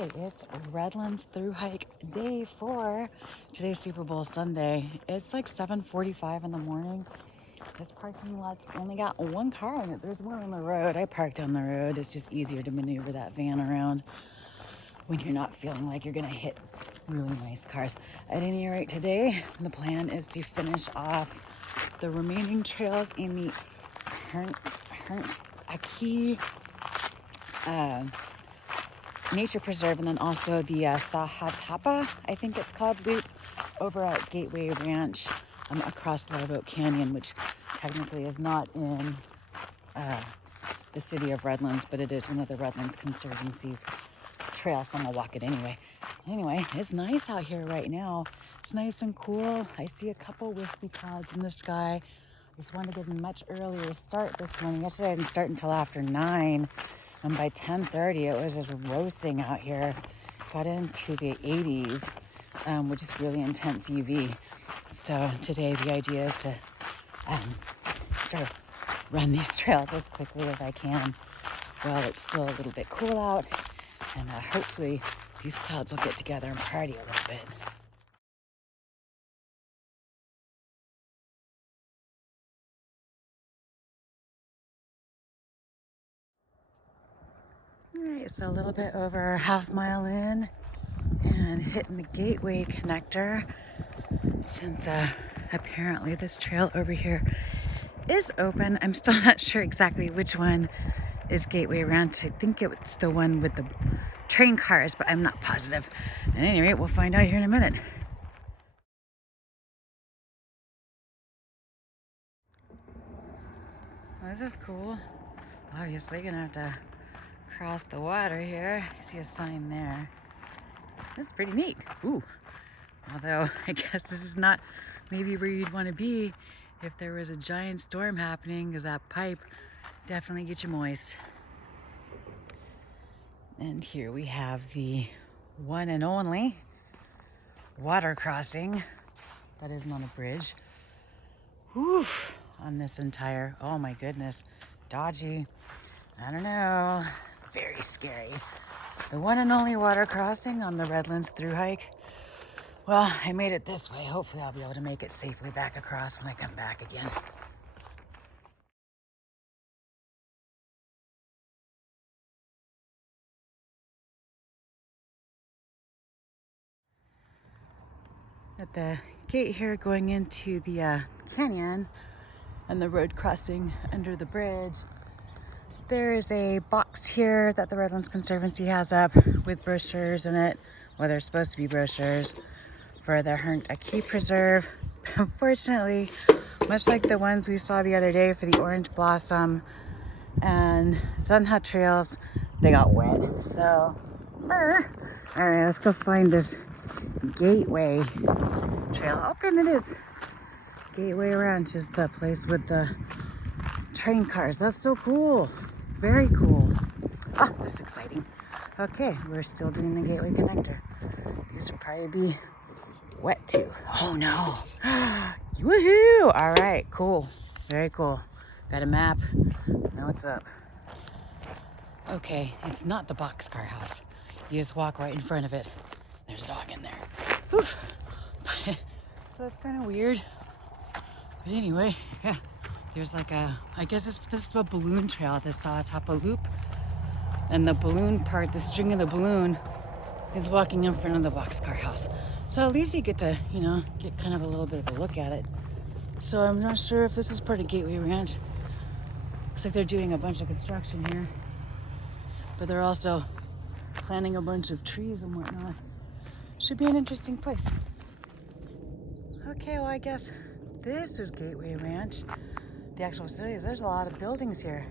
Okay, it's Redlands through hike day 4. Today's Super Bowl Sunday. It's like 7:45 in the morning. This parking lot's only got one car in it. There's one on the road. I parked on the road. It's just easier to maneuver that van around when you're not feeling like you're gonna hit really nice cars. At any rate, today the plan is to finish off the remaining trails in the Herngt Aki Nature Preserve, and then also the Saha'tapa, I think it's called, Loop over at Gateway Ranch across Live Oak Canyon, which technically is not in the city of Redlands, but it is one of the Redlands Conservancy's trails, so I'm gonna walk it anyway. Anyway, it's nice out here right now. It's nice and cool. I see a couple wispy clouds in the sky. I just wanted to get a much earlier start this morning. Yesterday I didn't start until after 9. And by 10:30, it was just roasting out here. Got into the 80s, which is really intense UV. So today the idea is to sort of run these trails as quickly as I can while it's still a little bit cool out. And hopefully these clouds will get together and party a little bit. All right, so a little bit over half mile in and hitting the Gateway connector, since apparently this trail over here is open. I'm still not sure exactly which one is Gateway Ranch. I think it's the one with the train cars, but I'm not positive. At any rate, we'll find out here in a minute. Well, this is cool. Obviously gonna have to cross the water here. I see a sign there. That's pretty neat. Ooh. Although I guess this is not maybe where you'd want to be if there was a giant storm happening, because that pipe definitely gets you moist. And here we have the one and only water crossing that isn't on a bridge. Whew, on this entire, oh my goodness, dodgy. I don't know, very scary. The one and only water crossing on the Redlands through hike. Well, I made it this way. Hopefully I'll be able to make it safely back across when I come back again. At the gate here going into the canyon and the road crossing under the bridge, there is a box here that the Redlands Conservancy has up with brochures in it. Well, they're supposed to be brochures for the Herngt Aki Preserve. Unfortunately, much like the ones we saw the other day for the orange blossom and Saha'tapa trails, they got wet. So, all right, let's go find this Gateway Trail. Oh, and it is. Gateway Ranch is the place with the train cars. That's so cool. Very cool. Ah, that's exciting. Okay, we're still doing the Gateway connector. These will probably be wet too. Oh no. Woohoo! All right, cool. Very cool. Got a map. Know what's up. Okay, it's not the boxcar house. You just walk right in front of it. There's a dog in there. Whew. So that's kind of weird. But anyway, yeah. There's like I guess this is a balloon trail, this Saha'tapa Loop. And the balloon part, the string of the balloon, is walking in front of the boxcar house. So at least you get to, get kind of a little bit of a look at it. So I'm not sure if this is part of Gateway Ranch. Looks like they're doing a bunch of construction here. But they're also planting a bunch of trees and whatnot. Should be an interesting place. Okay, well, I guess this is Gateway Ranch. The actual facilities, there's a lot of buildings here.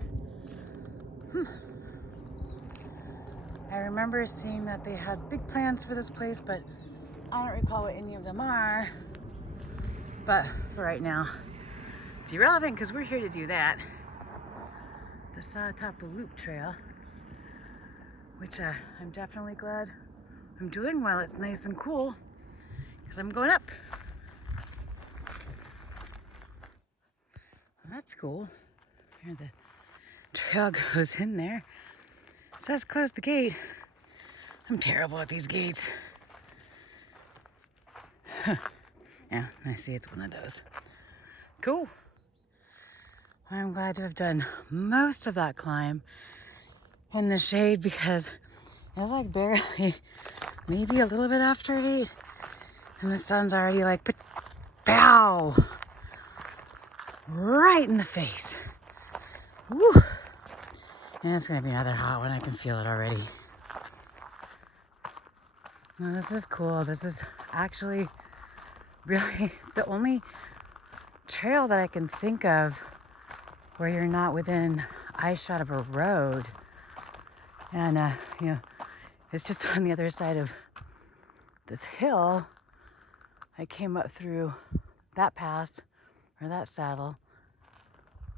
I remember seeing that they had big plans for this place, but I don't recall what any of them are. But for right now, it's irrelevant because we're here to do that. The Saha'tapa Loop Trail, which I'm definitely glad I'm doing while it's nice and cool, because I'm going up. Well, that's cool. Here the trail goes in there. So let's close the gate. I'm terrible at these gates. Yeah, I see it's one of those. Cool. I'm glad to have done most of that climb in the shade because it was like barely, maybe a little bit after 8, and the sun's already like, pow! Right in the face. Woo! And it's gonna be another hot one, I can feel it already. Well, this is cool. This is actually really the only trail that I can think of where you're not within eyeshot of a road. And, you know, it's just on the other side of this hill. I came up through that pass or that saddle.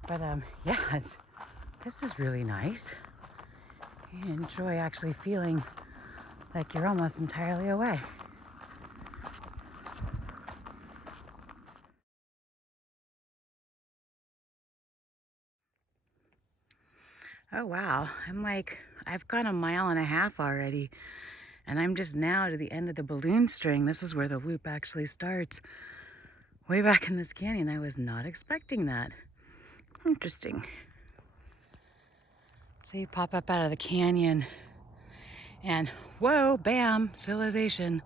But, yeah, this is really nice. You enjoy actually feeling like you're almost entirely away. Oh wow, I've gone 1.5 miles already, and I'm just now to the end of the balloon string. This is where the loop actually starts. Way back in this canyon, I was not expecting that. Interesting. So you pop up out of the canyon and whoa, bam, civilization.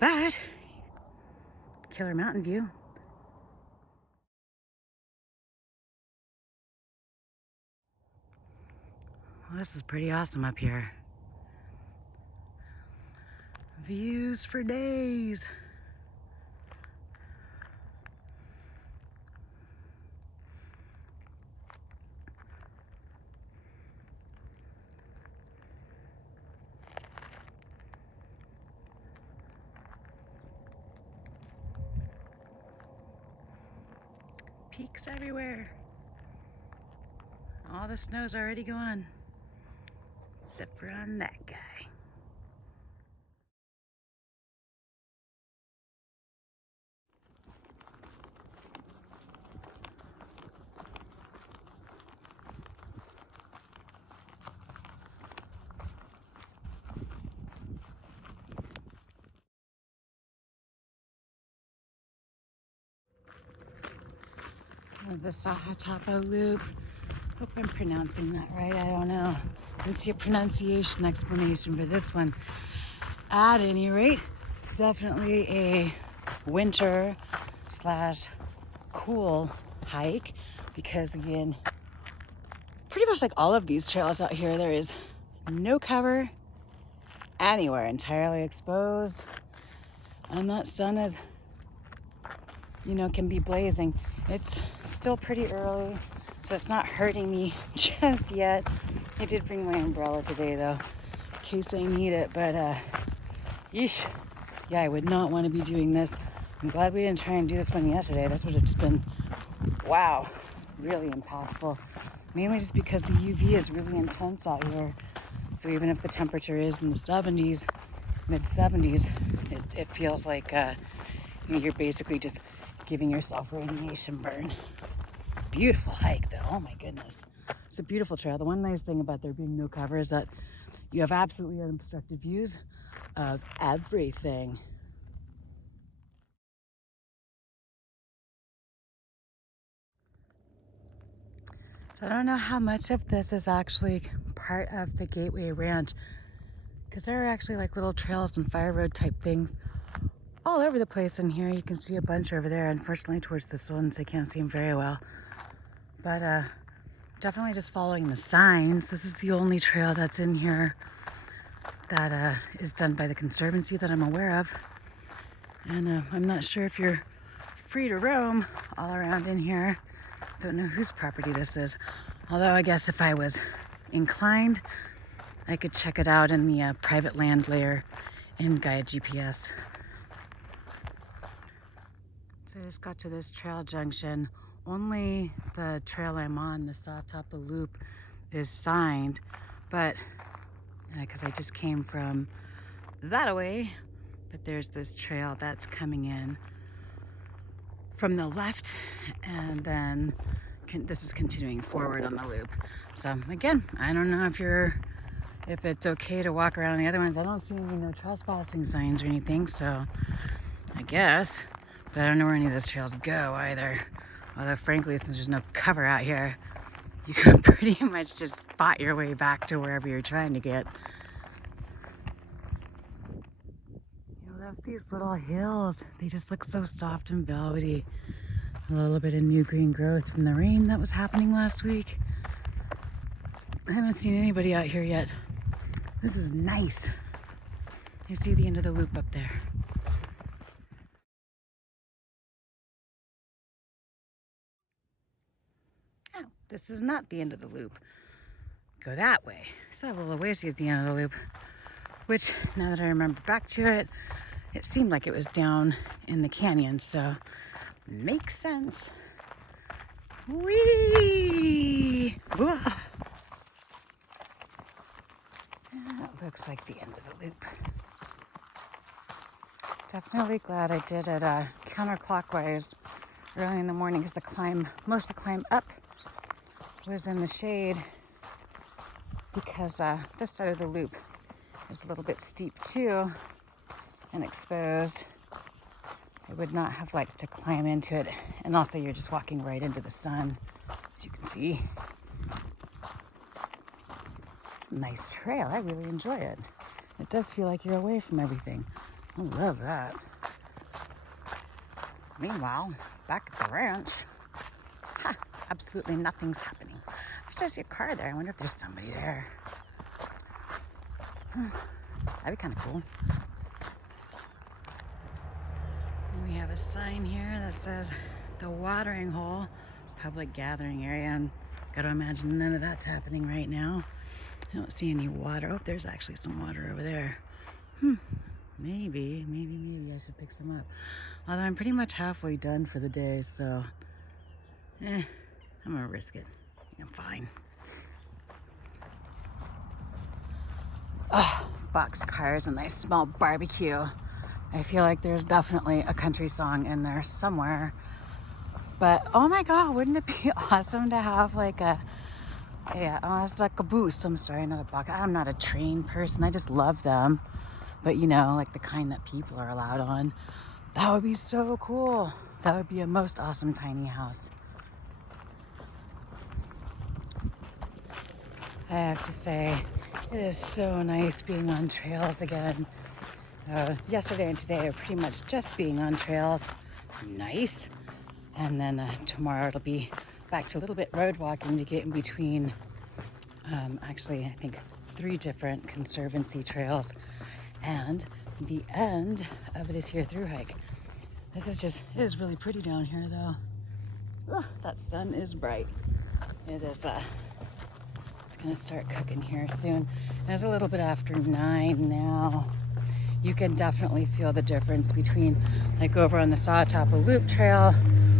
But, killer mountain view. Well, this is pretty awesome up here. Views for days. Peaks everywhere. All the snow's already gone, except for on that guy. The Saha'tapa Loop. Hope I'm pronouncing that right. I don't know. Didn't see a pronunciation explanation for this one. At any rate, definitely a winter / cool hike because again, pretty much like all of these trails out here, there is no cover anywhere, entirely exposed, and that sun is, you know, can be blazing. It's still pretty early, so it's not hurting me just yet. I did bring my umbrella today though, in case I need it, but yeesh. Yeah, I would not want to be doing this. I'm glad we didn't try and do this one yesterday. This would have just been, wow, really impactful. Mainly just because the UV is really intense out here. So even if the temperature is in the 70s, mid 70s, it feels like you're basically just giving yourself radiation burn. Beautiful hike though, oh my goodness. It's a beautiful trail. The one nice thing about there being no cover is that you have absolutely unobstructed views of everything. So I don't know how much of this is actually part of the Gateway Ranch, because there are actually like little trails and fire road type things all over the place in here. You can see a bunch over there. Unfortunately, towards this one, so I can't see them very well. But definitely just following the signs. This is the only trail that's in here that is done by the Conservancy that I'm aware of. And I'm not sure if you're free to roam all around in here. Don't know whose property this is. Although I guess if I was inclined, I could check it out in the private land layer in Gaia GPS. So I just got to this trail junction. Only the trail I'm on, the Saha'tapa Loop, is signed, but because I just came from that away, but there's this trail that's coming in from the left, and then this is continuing forward on the loop. So again, I don't know if you're if it's okay to walk around the other ones. I don't see any no trespassing signs or anything, so I guess. But I don't know where any of those trails go either. Although frankly, since there's no cover out here, you can pretty much just spot your way back to wherever you're trying to get. I love these little hills. They just look so soft and velvety. A little bit of new green growth from the rain that was happening last week. I haven't seen anybody out here yet. This is nice. I see the end of the loop up there. Oh, this is not the end of the loop. Go that way. Still have a little ways to get the end of the loop, which now that I remember back to it, it seemed like it was down in the canyon, so makes sense. Whee! Whoa. That looks like the end of the loop. Definitely glad I did it counterclockwise early in the morning because the climb, most of the climb up was in the shade because this side of the loop is a little bit steep too and exposed. I would not have liked to climb into it. And also you're just walking right into the sun, as you can see. It's a nice trail. I really enjoy it. It does feel like you're away from everything. I love that. Meanwhile, back at the ranch, absolutely nothing's happening. Actually, I see a car there. I wonder if there's somebody there. That'd be kind of cool. We have a sign here that says the watering hole, public gathering area. And gotta imagine none of that's happening right now. I don't see any water. Oh, there's actually some water over there. Maybe I should pick some up. Although I'm pretty much halfway done for the day, so I'm gonna risk it. I'm fine. Oh, boxcars and a nice small barbecue. I feel like there's definitely a country song in there somewhere. But oh my God, wouldn't it be awesome to have like it's like a boost. I'm sorry, not a box. I'm not a train person. I just love them. But you know, like the kind that people are allowed on. That would be so cool. That would be a most awesome tiny house. I have to say, it is so nice being on trails again. Yesterday and today are pretty much just being on trails. Nice. And then tomorrow it'll be back to a little bit road walking to get in between, actually, I think 3 different conservancy trails and the end of this here through hike. This is just, it is really pretty down here though. Oh, that sun is bright. It is, it's gonna start cooking here soon. It's a little bit after 9 now. You can definitely feel the difference between like over on the Saha'tapa Loop trail,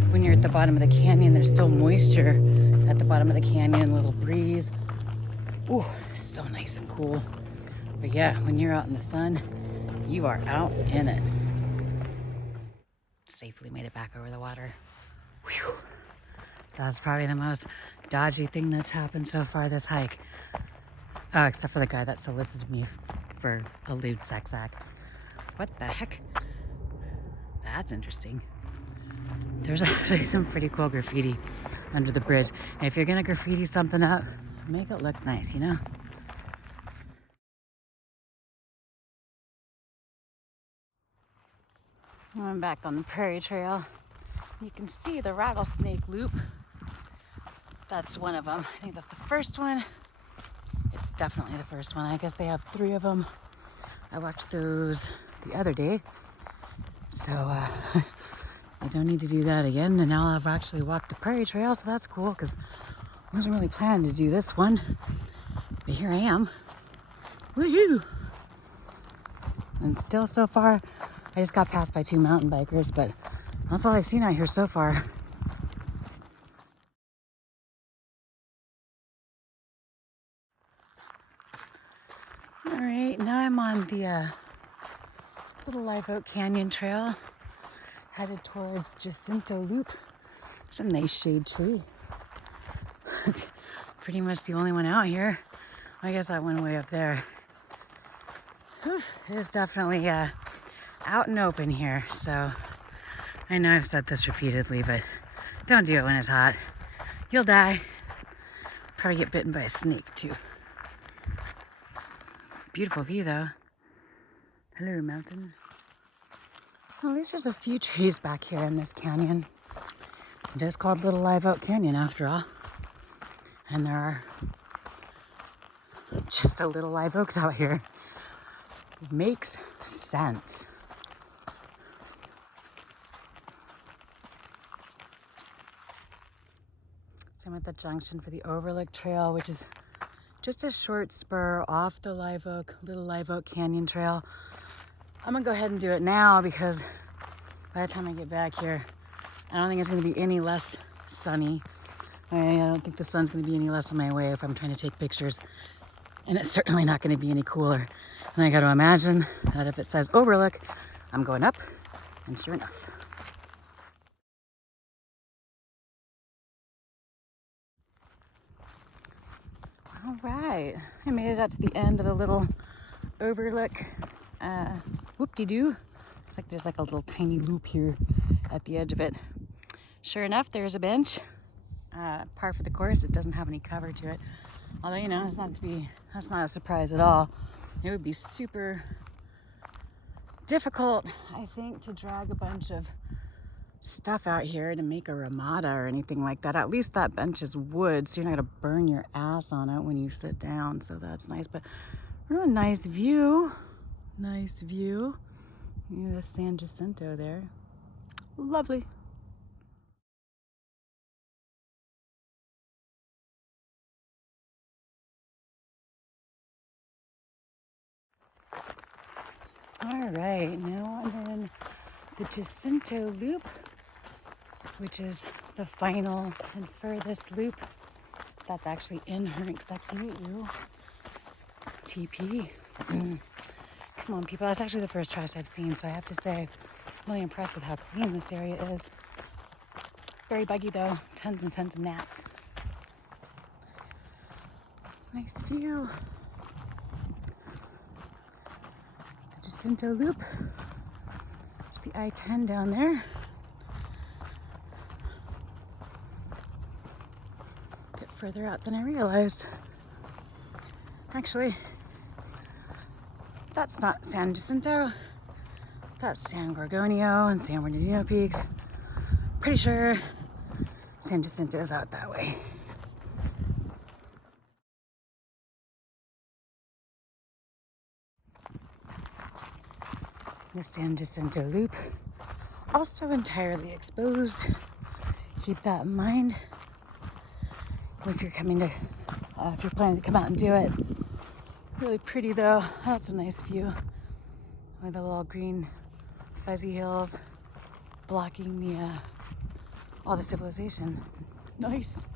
when you're at the bottom of the canyon, there's still moisture at the bottom of the canyon, a little breeze. Ooh, so nice and cool. But yeah, when you're out in the sun, you are out in it. Safely made it back over the water. Whew. That's probably the most dodgy thing that's happened so far this hike. Oh, except for the guy that solicited me for a lewd sex act. What the heck? That's interesting. There's actually some pretty cool graffiti under the bridge. And if you're gonna graffiti something up, make it look nice, you know? I'm back on the Prairie Trail. You can see the Rattlesnake Loop. That's one of them. I think that's the first one. It's definitely the first one. I guess they have 3 of them. I walked those the other day. So I don't need to do that again. And now I've actually walked the Prairie Trail, so that's cool because I wasn't really planning to do this one. But here I am. Woohoo! And still so far, I just got passed by 2 mountain bikers, but that's all I've seen out here so far. All right, now I'm on the Little Live Oak Canyon Trail, headed towards Jacinto Loop. There's a nice shade tree. Pretty much the only one out here. I guess that one way up there. Whew, it is definitely out and open here. So I know I've said this repeatedly, but don't do it when it's hot. You'll die. Probably get bitten by a snake too. Beautiful view though. Hello, mountain. Well, at least there's a few trees back here in this canyon. It is called Little Live Oak Canyon after all. And there are just a little live oaks out here. It makes sense. Same with the junction for the Overlook Trail, which is just a short spur off the Little Live Oak Canyon Trail. I'm gonna go ahead and do it now because by the time I get back here, I don't think it's gonna be any less sunny. I don't think the sun's gonna be any less on my way if I'm trying to take pictures. And it's certainly not gonna be any cooler. And I gotta imagine that if it says Overlook, I'm going up, and sure enough. All right, I made it out to the end of the little Overlook whoop-de-doo. Looks like there's like a little tiny loop here at the edge of it. Sure enough, there's a bench. Par for the course, it doesn't have any cover to it. Although, you know, that's not a surprise at all. It would be super difficult, I think, to drag a bunch of stuff out here to make a ramada or anything like that. At least that bench is wood, so you're not gonna burn your ass on it when you sit down, so that's nice. But really nice view. Nice view. You know, the San Jacinto there. Lovely. All right, now I'm in the Jacinto Loop, which is the final and furthest loop that's actually in Herngt Aki TP. Come on, people. That's actually the first trash I've seen, so I have to say, I'm really impressed with how clean this area is. Very buggy, though. Tons and tons of gnats. Nice view. The Jacinto Loop. There's the I-10 down there. A bit further out than I realized. Actually, that's not San Jacinto. That's San Gorgonio and San Bernardino Peaks. Pretty sure San Jacinto is out that way. The San Jacinto Loop, also entirely exposed. Keep that in mind if you're if you're planning to come out and do it. Really pretty though. That's a nice view with the little green fuzzy hills blocking the all the civilization. Nice.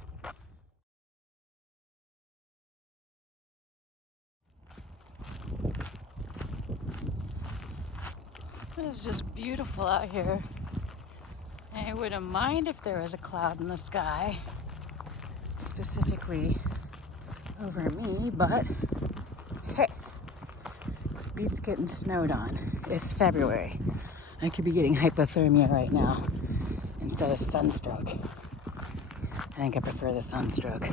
It's just beautiful out here. I wouldn't mind if there was a cloud in the sky, specifically over me, but hey, beats getting snowed on. It's February. I could be getting hypothermia right now instead of sunstroke. I think I prefer the sunstroke.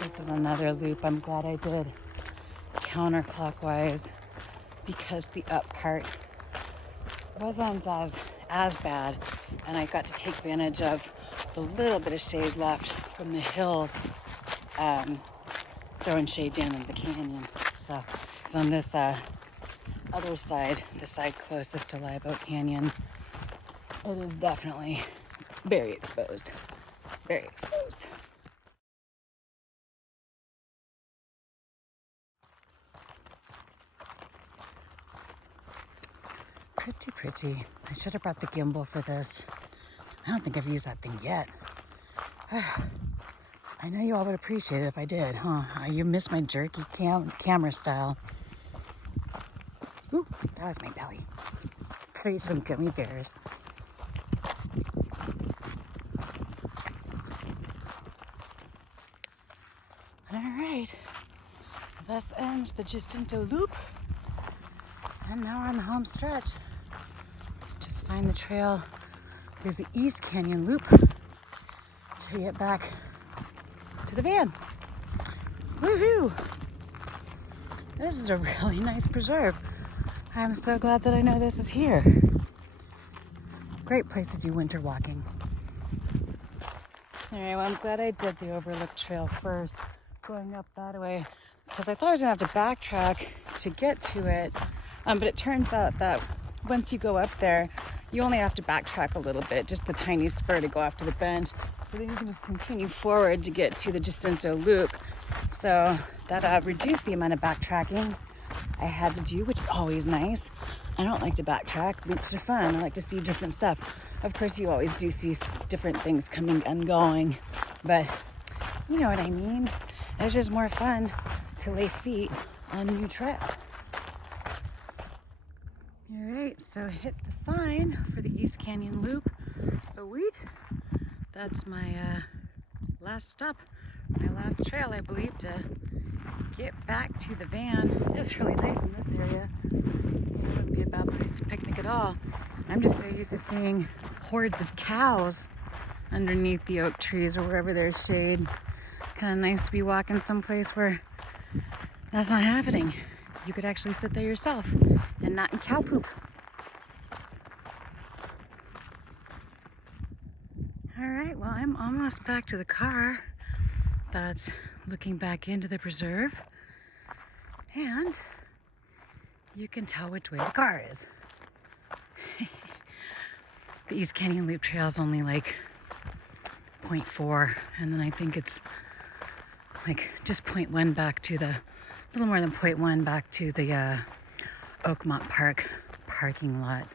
This is another loop I'm glad I did counterclockwise because the up part wasn't as bad, and I got to take advantage of the little bit of shade left from the hills, throwing shade down into the canyon. So it's on this other side, the side closest to Live Oak Canyon. It is definitely very exposed. Very exposed. Pretty, pretty. I should have brought the gimbal for this. I don't think I've used that thing yet. I know you all would appreciate it if I did, huh? You missed my jerky camera style. Ooh, that was my belly. Probably some gummy bears. Thus ends the Jacinto Loop. And now we're on the home stretch. Just find the trail. There's the East Canyon Loop to get back to the van. Woohoo! This is a really nice preserve. I'm so glad that I know this is here. Great place to do winter walking. All right, well, I'm glad I did the Overlook Trail first, going up that way, because I thought I was gonna have to backtrack to get to it. But it turns out that once you go up there, you only have to backtrack a little bit, just the tiny spur to go after the bend. But then you can just continue forward to get to the Jacinto Loop. So that reduced the amount of backtracking I had to do, which is always nice. I don't like to backtrack. Loops are fun. I like to see different stuff. Of course, you always do see different things coming and going, but you know what I mean. It's just more fun to lay feet on new trail. All right, so hit the sign for the East Canyon Loop. Sweet. That's my last stop, my last trail, I believe, to get back to the van. It's really nice in this area. It wouldn't be a bad place to picnic at all. I'm just so used to seeing hordes of cows underneath the oak trees or wherever there's shade. Kind of nice to be walking someplace where that's not happening. You could actually sit there yourself and not in cow poop. All right, well, I'm almost back to the car that's looking back into the preserve. And you can tell which way the car is. The East Canyon Loop Trail is only like 0.4, and then I think it's like just 0.1 back to the, a little more than 0.1 back to the Oakmont Park parking lot.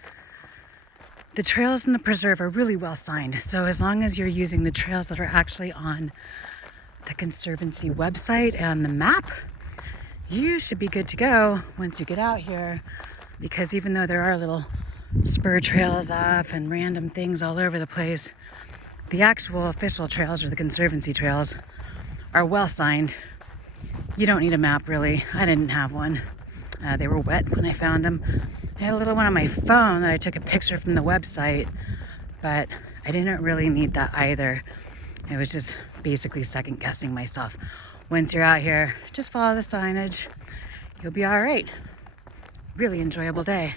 The trails in the preserve are really well signed, so as long as you're using the trails that are actually on the Conservancy website and the map, you should be good to go once you get out here, because even though there are little spur trails off and random things all over the place, the actual official trails, or the Conservancy trails, are well signed. You don't need a map, really. I didn't have one. They were wet when I found them. I had a little one on my phone that I took a picture from the website, but I didn't really need that either. I was just basically second guessing myself. Once you're out here, just follow the signage. You'll be all right. Really enjoyable day.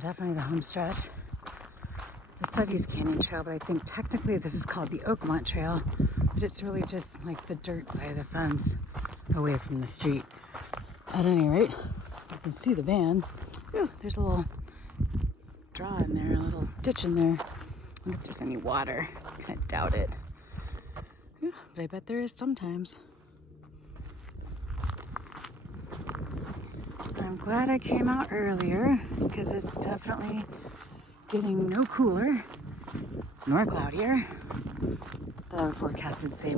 Definitely the home stretch. It said East Canyon Trail, but I think technically this is called the Oakmont Trail, but it's really just like the dirt side of the fence away from the street. At any rate, you can see the van. Ooh, there's a little draw in there, a little ditch in there. I wonder if there's any water. I kind of doubt it. Ooh, but I bet there is sometimes. I'm glad I came out earlier because it's definitely getting no cooler nor cloudier. The weather forecasted say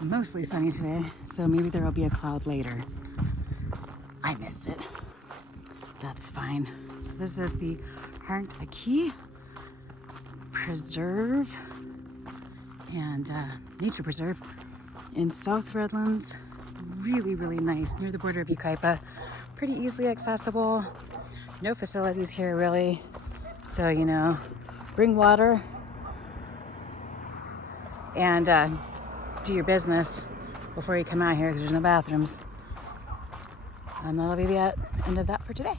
mostly sunny today, so maybe there will be a cloud later. I missed it. That's fine. So this is the Herngt Aki Preserve and Nature Preserve in South Redlands. Really, really nice, near the border of Yucaipa. Pretty easily accessible. No facilities here, really. So, you know, bring water and do your business before you come out here, because there's no bathrooms. And that'll be the end of that for today.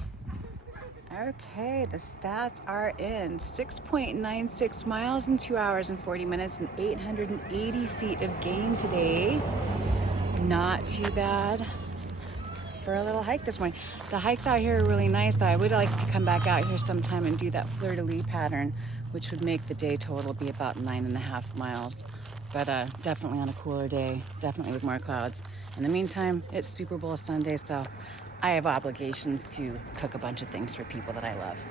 Okay, the stats are in. 6.96 miles in 2 hours and 40 minutes and 880 feet of gain today. Not too bad for a little hike this morning. The hikes out here are really nice, though. I would like to come back out here sometime and do that fleur-de-lis pattern, which would make the day total be about 9.5 miles. But definitely on a cooler day, definitely with more clouds. In the meantime, it's Super Bowl Sunday, so I have obligations to cook a bunch of things for people that I love.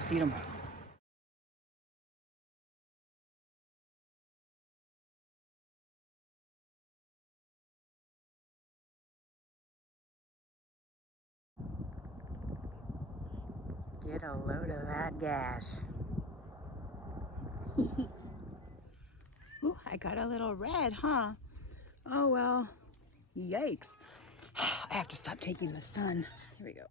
See you tomorrow. Get a load of that gas. Ooh, I got a little red, huh? Oh well, yikes. I have to stop taking the sun. Here we go.